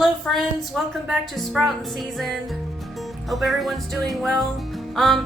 Hello friends, welcome back to sprouting season. Hope everyone's doing well.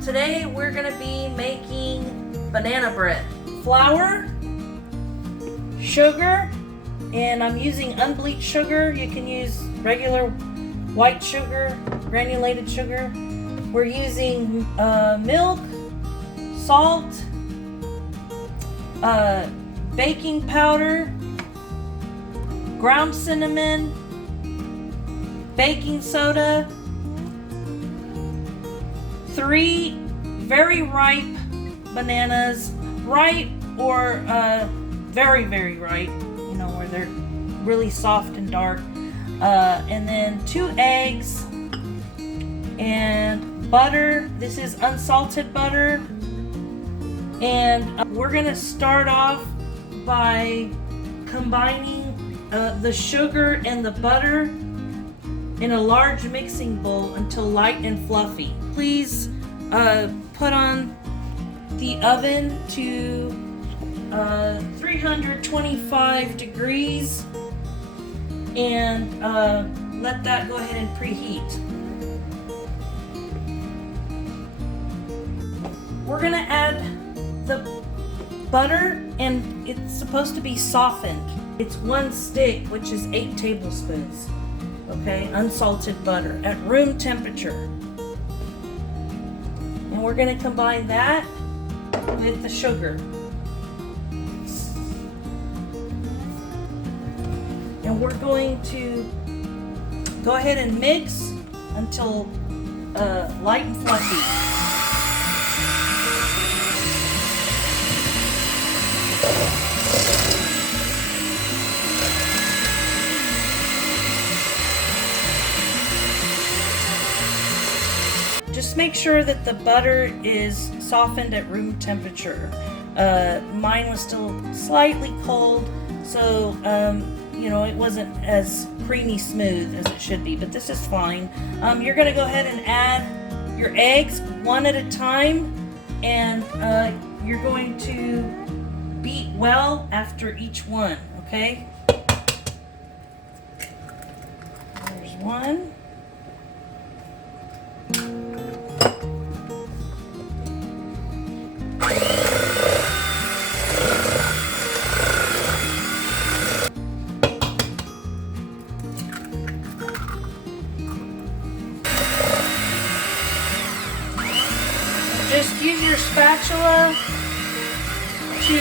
Today we're gonna be making banana bread. Flour, sugar, and I'm using unbleached sugar. You can use regular white sugar, granulated sugar. We're using milk, salt, baking powder, ground cinnamon, baking soda, 3 very ripe bananas, ripe or very, very ripe, you know, where they're really soft and dark, and then 2 eggs and butter. This is unsalted butter, and we're gonna start off by combining the sugar and the butter in a large mixing bowl until light and fluffy. Please put on the oven to 325 degrees and let that go ahead and preheat. We're gonna add the butter, and it's supposed to be softened. It's 1 stick, which is 8 tablespoons. Okay, unsalted butter at room temperature. And we're going to combine that with the sugar. And we're going to go ahead and mix until light and fluffy. Just make sure that the butter is softened at room temperature. Mine was still slightly cold, so you know, it wasn't as creamy smooth as it should be, but this is fine. You're going to go ahead and add your eggs one at a time, and you're going to beat well after each one, okay? There's one. Just use your spatula to,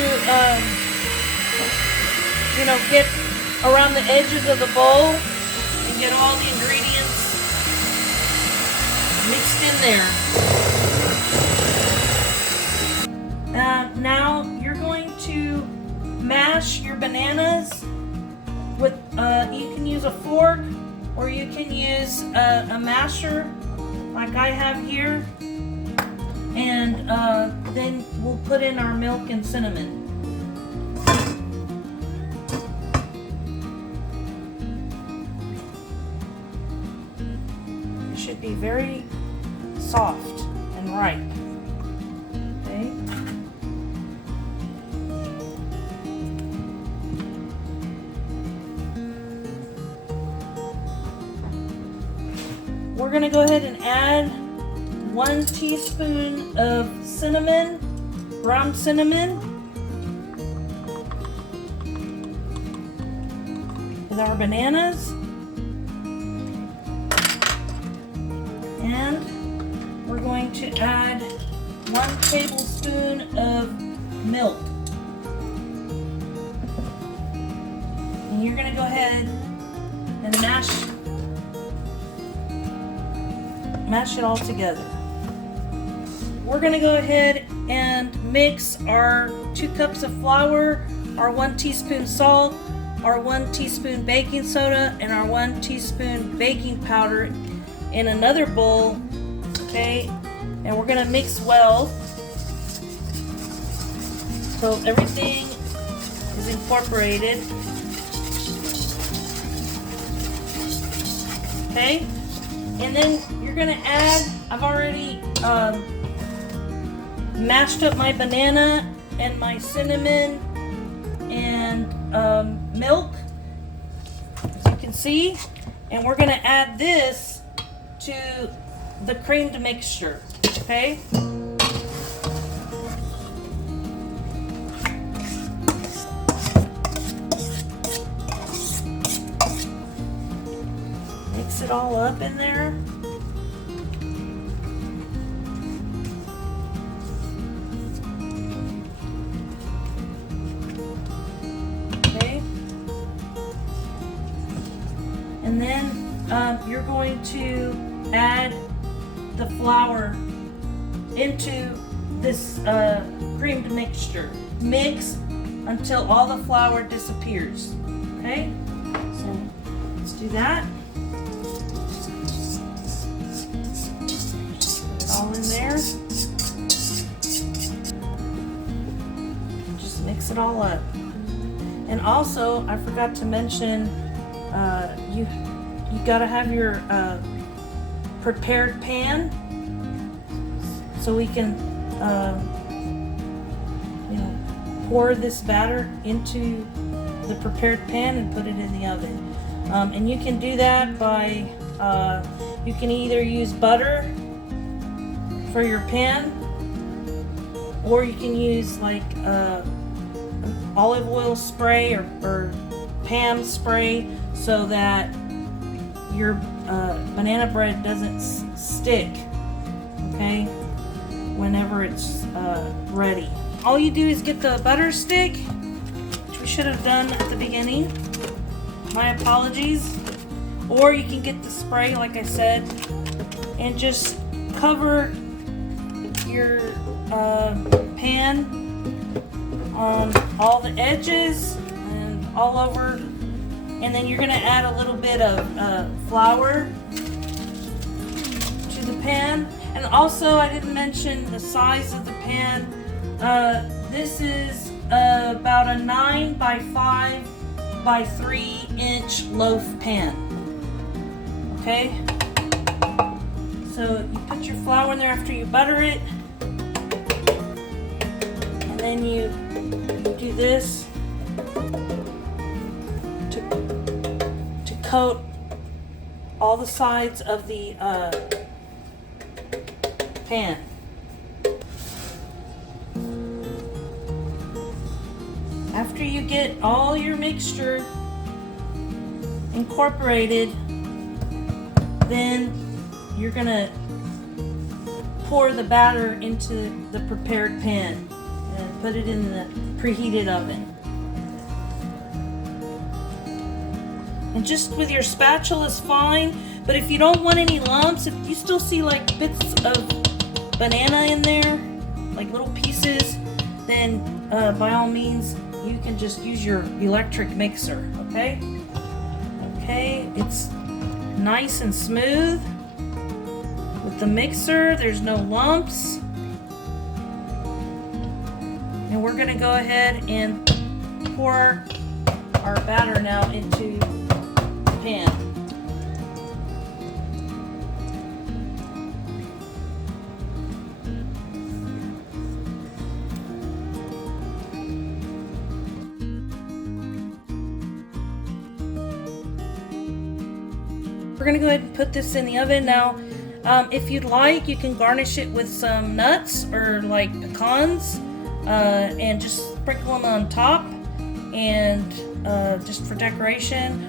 you know, get around the edges of the bowl and get all the ingredients mixed in there. Now you're going to mash your bananas with, you can use a fork or you can use a masher like I have here. And then we'll put in our milk and cinnamon. It should be very soft and ripe. Okay. We're going to go ahead and add 1 teaspoon of cinnamon, ground cinnamon, with our bananas, and we're going to add 1 tablespoon of milk. And you're going to go ahead and mash it all together. We're going to go ahead and mix our 2 cups of flour, our 1 teaspoon salt, our 1 teaspoon baking soda, and our 1 teaspoon baking powder in another bowl, okay? And we're going to mix well so everything is incorporated, okay? And then you're going to add, I've already mashed up my banana and my cinnamon and milk, as you can see. And we're going to add this to the creamed mixture, okay? Mix it all up in there. Okay. And then you're going to add the flour into this creamed mixture. Mix until all the flour disappears. Okay? So let's do that. Put it all in there. Just mix it all up. And also, I forgot to mention, you gotta have your prepared pan, so we can pour this batter into the prepared pan and put it in the oven. And you can do that by you can either use butter for your pan, or you can use like an olive oil spray or Pam spray, so that your banana bread doesn't stick, okay, whenever it's ready. All you do is get the butter stick, which we should have done at the beginning. My apologies. Or you can get the spray, like I said, and just cover your pan on all the edges and all over. And then you're going to add a little bit of flour to the pan. And also, I didn't mention the size of the pan. This is about a 9 by 5 by 3 inch loaf pan. Okay? So you put your flour in there after you butter it. And then you do this to coat all the sides of the pan. After you get all your mixture incorporated, then you're gonna pour the batter into the prepared pan and put it in the preheated oven. And just with your spatula is fine, but if you don't want any lumps, if you still see like bits of banana in there, like little pieces, then by all means you can just use your electric mixer, okay? Okay, it's nice and smooth with the mixer. There's no lumps. And we're gonna go ahead and pour our batter now into the pan. We're gonna go ahead and put this in the oven now. If you'd like, you can garnish it with some nuts or like pecans, and just sprinkle them on top, and just for decoration.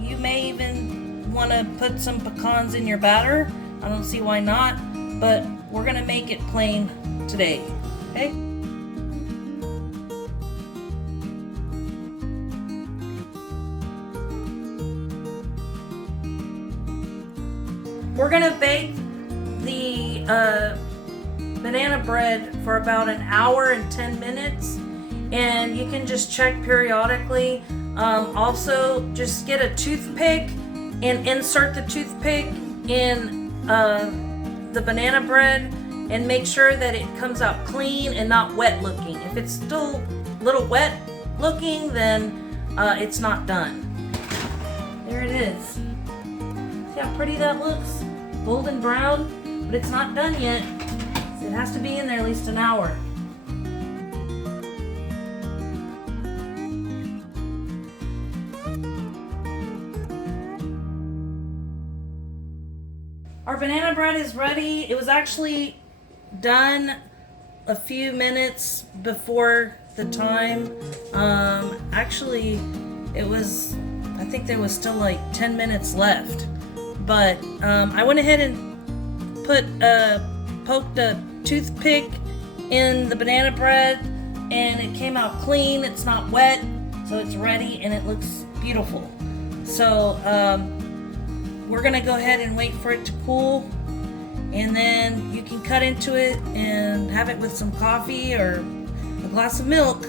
You may even want to put some pecans in your batter. I don't see why not, but we're gonna make it plain today. Okay. We're gonna bake the banana bread for about an hour and 10 minutes, and you can just check periodically. Also, just get a toothpick and insert the toothpick in the banana bread and make sure that it comes out clean and not wet looking. If it's still a little wet looking, then it's not done. There it is. See how pretty that looks? Golden brown, but it's not done yet. So it has to be in there at least an hour. Our banana bread is ready. It was actually done a few minutes before the time. Actually, it was, I think there was still like 10 minutes left. But I went ahead and poked a toothpick in the banana bread, and it came out clean. It's not wet, so it's ready and it looks beautiful. So we're gonna go ahead and wait for it to cool, and then you can cut into it and have it with some coffee or a glass of milk.